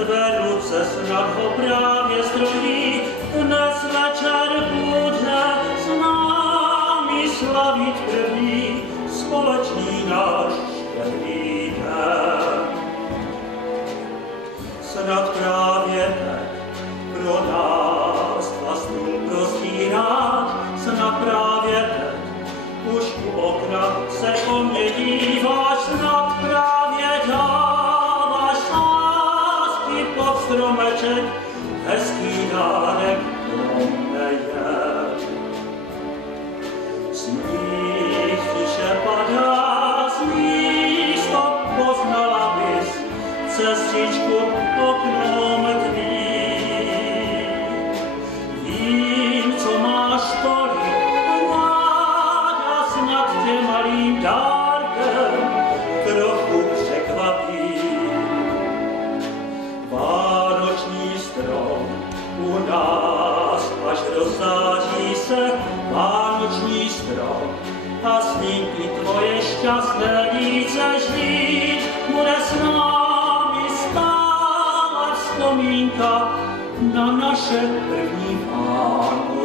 Tvé ruce snad ho právě zdrojí, dnes večer bude s námi slavit první společný náš štědrý den. Snad právě teď pro nás vlastní prostírá, snad právě teď už u okna se o mě díváš, snad právě dáváš lásky pod stromeček, hezký dárek pro mne je. Sníh tiše padá, sníh to poznala bys, cestičku oknom tvým. Vím, co máš tolik ráda, snad tě malým dárkem trochu překvapím. Vánoční strom u nás, až rozzáří se vánoční strom a s ním i tvoje šťastné líce žít, bude s námi stále vzpomínka na naše první Vánoce.